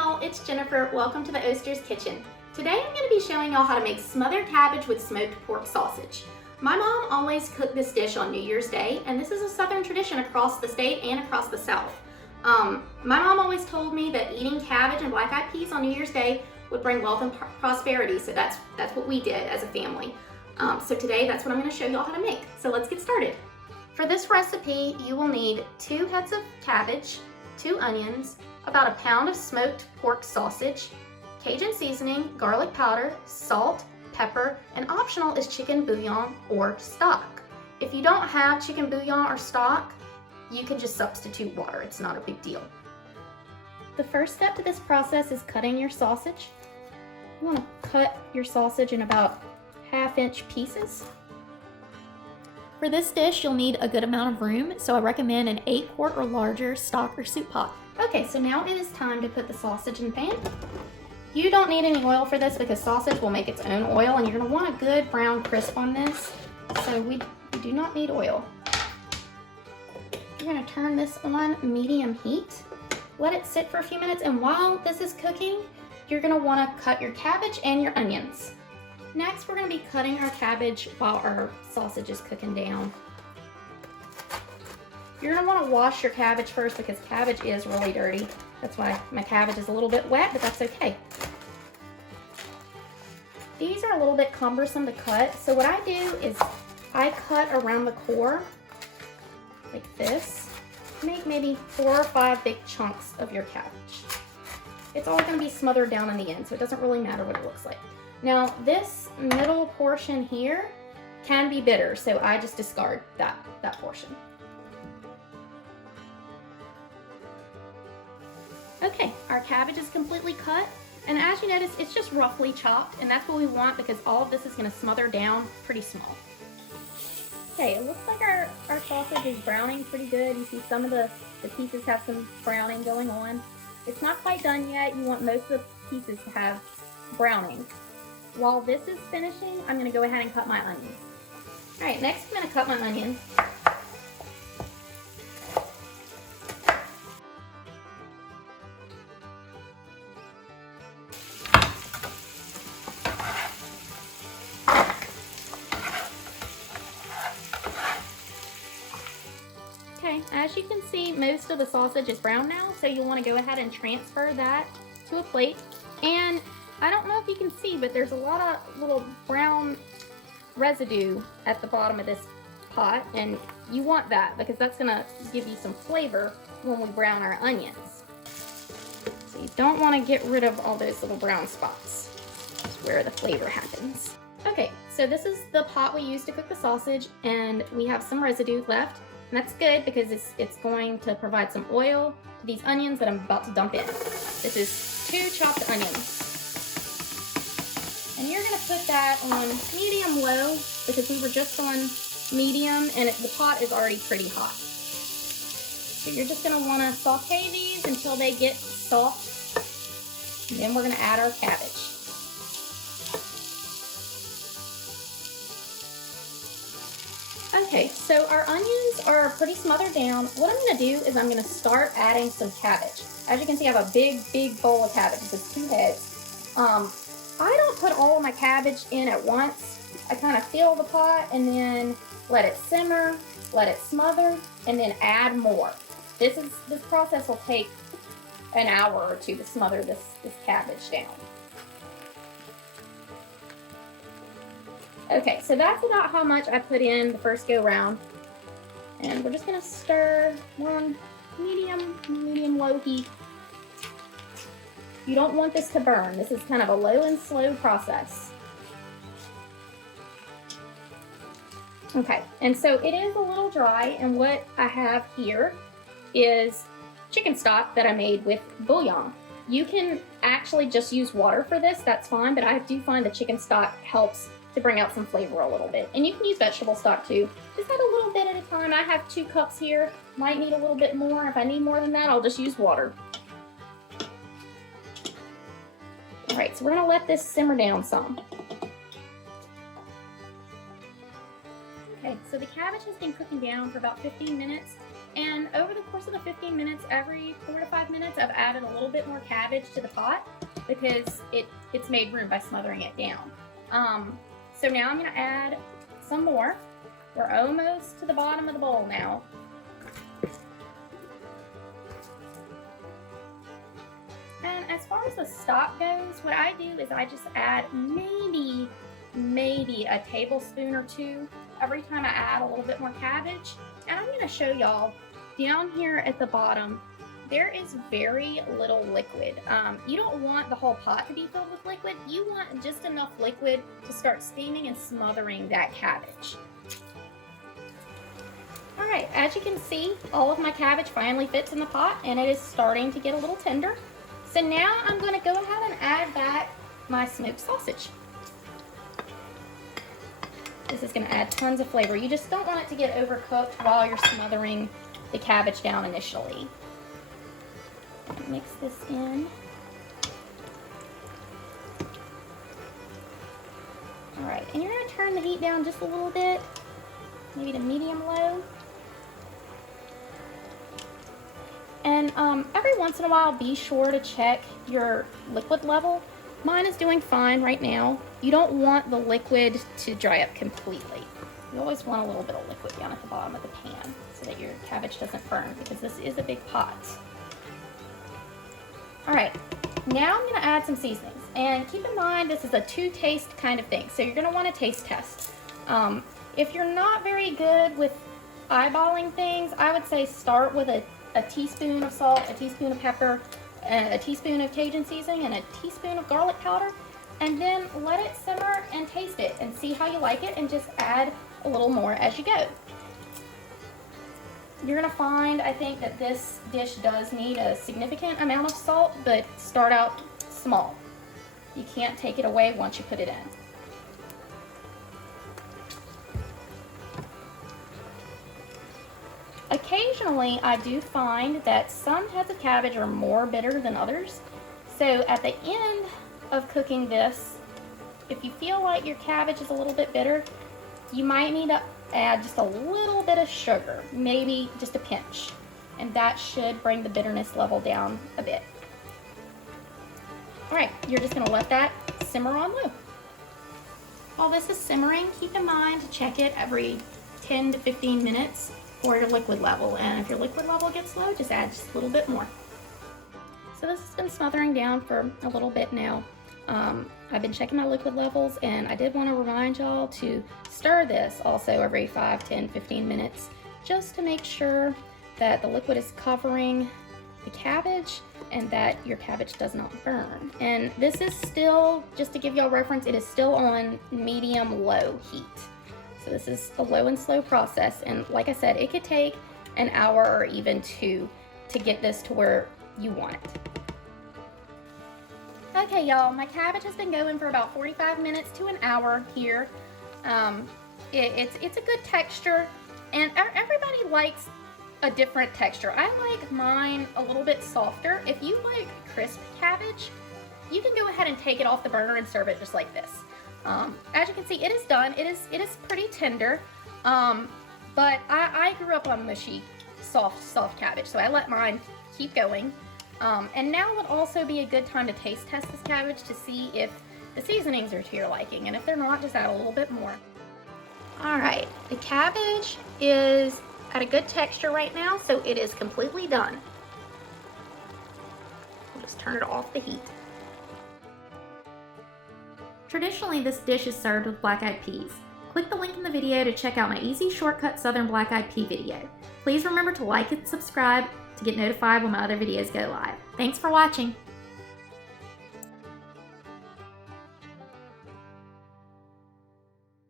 y'all, it's Jennifer. Welcome to the Oster's Kitchen. Today I'm going to be showing y'all how to make smothered cabbage with smoked pork sausage. My mom always cooked this dish on New Year's Day, and this is a Southern tradition across the state and across the South. My mom always told me that eating cabbage and black-eyed peas on New Year's Day would bring wealth and prosperity, so that's what we did as a family. So today that's what I'm going to show y'all how to make. So let's get started. For this recipe, you will need 2 heads of cabbage, 2 onions, about a pound of smoked pork sausage, Cajun seasoning, garlic powder, salt, pepper, and optional is chicken bouillon or stock. If you don't have chicken bouillon or stock, you can just substitute water. It's not a big deal. The first step to this process is cutting your sausage. You want to cut your sausage in about 1/2-inch pieces. For this dish, you'll need a good amount of room, so I recommend an 8-quart or larger stock or soup pot. Okay, so now it is time to put the sausage in the pan. You don't need any oil for this because sausage will make its own oil, and you're going to want a good brown crisp on this, so we do not need oil. You're going to turn this on medium heat. Let it sit for a few minutes, and while this is cooking, you're going to want to cut your cabbage and your onions. Next, we're going to be cutting our cabbage while our sausage is cooking down. You're going to want to wash your cabbage first because cabbage is really dirty. That's why my cabbage is a little bit wet, but that's okay. These are a little bit cumbersome to cut, so what I do is I cut around the core like this. Make maybe 4 or 5 big chunks of your cabbage. It's all going to be smothered down in the end, so it doesn't really matter what it looks like. Now, this middle portion here can be bitter, so I just discard that portion. Okay, our cabbage is completely cut, and as you notice, it's just roughly chopped, and that's what we want because all of this is going to smother down pretty small. Okay, it looks like our sausage is browning pretty good. You see some of the pieces have some browning going on. It's not quite done yet. You want most of the pieces to have browning. While this is finishing, I'm going to go ahead and cut my onions. Alright, next I'm going to cut my onions. Okay, as you can see, most of the sausage is brown now, so you'll want to go ahead and transfer that to a plate. And I don't know if you can see, but there's a lot of little brown residue at the bottom of this pot, and you want that because that's going to give you some flavor when we brown our onions. So you don't want to get rid of all those little brown spots. That's where the flavor happens. Okay, so this is the pot we used to cook the sausage, and we have some residue left, and that's good because it's going to provide some oil to these onions that I'm about to dump in. This is 2 chopped onions. And you're going to put that on medium-low because we were just on medium and the pot is already pretty hot. So you're just going to want to saute these until they get soft. And then we're going to add our cabbage. Okay, so our onions are pretty smothered down. What I'm going to do is I'm going to start adding some cabbage. As you can see, I have a big bowl of cabbage. It's 2 heads. I don't put all of my cabbage in at once. I kind of fill the pot and then let it simmer, let it smother, and then add more. This process will take an hour or 2 to smother this cabbage down. Okay, so that's about how much I put in the first go round. And we're just gonna stir. We're on medium-low heat. You don't want this to burn. This is kind of a low and slow process. Okay, and so it is a little dry, and what I have here is chicken stock that I made with bouillon. You can actually just use water for this, that's fine, but I do find the chicken stock helps to bring out some flavor a little bit. And you can use vegetable stock too. Just add a little bit at a time. I have 2 cups here. Might need a little bit more. If I need more than that, I'll just use water. Alright, so we're going to let this simmer down some. Okay, so the cabbage has been cooking down for about 15 minutes, And over the course of the 15 minutes, every 4 to 5 minutes, I've added a little bit more cabbage to the pot because it's made room by smothering it down. So now I'm going to add some more. We're almost to the bottom of the bowl now. And as far as the stock goes, what I do is I just add maybe a tablespoon or two every time I add a little bit more cabbage. And I'm going to show y'all down here at the bottom, there is very little liquid. You don't want the whole pot to be filled with liquid. You want just enough liquid to start steaming and smothering that cabbage. All right, as you can see, all of my cabbage finally fits in the pot and it is starting to get a little tender. So now I'm going to go ahead and add back my smoked sausage. This is going to add tons of flavor. You just don't want it to get overcooked while you're smothering the cabbage down initially. Mix this in. All right, and you're going to turn the heat down just a little bit, maybe to medium-low. And every once in a while, be sure to check your liquid level. Mine is doing fine right now. You don't want the liquid to dry up completely. You always want a little bit of liquid down at the bottom of the pan so that your cabbage doesn't burn, because this is a big pot. All right, now I'm gonna add some seasonings. And keep in mind, this is a two-taste kind of thing, so you're gonna want to taste test. If you're not very good with eyeballing things, I would say start with a teaspoon of salt, a teaspoon of pepper, a teaspoon of Cajun seasoning, and a teaspoon of garlic powder, and then let it simmer and taste it and see how you like it, and just add a little more as you go. You're gonna find, I think, that this dish does need a significant amount of salt, but start out small. You can't take it away once you put it in. Occasionally, I do find that some types of cabbage are more bitter than others. So at the end of cooking this, if you feel like your cabbage is a little bit bitter, you might need to add just a little bit of sugar, maybe just a pinch, and that should bring the bitterness level down a bit. All right, you're just gonna let that simmer on low. While this is simmering, keep in mind to check it every 10 to 15 minutes for your liquid level, and if your liquid level gets low, just add just a little bit more. So this has been smothering down for a little bit now. I've been checking my liquid levels, and I did want to remind y'all to stir this also every 5, 10, 15 minutes, just to make sure that the liquid is covering the cabbage and that your cabbage does not burn. And this is still, just to give y'all reference, it is still on medium-low heat. So this is a low and slow process, and like I said, it could take an hour or even 2 to get this to where you want it. Okay, y'all, my cabbage has been going for about 45 minutes to an hour here. It's a good texture, and everybody likes a different texture. I like mine a little bit softer. If you like crisp cabbage, you can go ahead and take it off the burner and serve it just like this. As you can see, it is done. It is pretty tender, but I grew up on mushy, soft cabbage, so I let mine keep going. And now would also be a good time to taste test this cabbage to see if the seasonings are to your liking, and if they're not, just add a little bit more. All right, the cabbage is at a good texture right now, so it is completely done. I'll just turn it off the heat. Traditionally, this dish is served with black-eyed peas. Click the link in the video to check out my easy shortcut Southern black-eyed pea video. Please remember to like and subscribe to get notified when my other videos go live. Thanks for watching.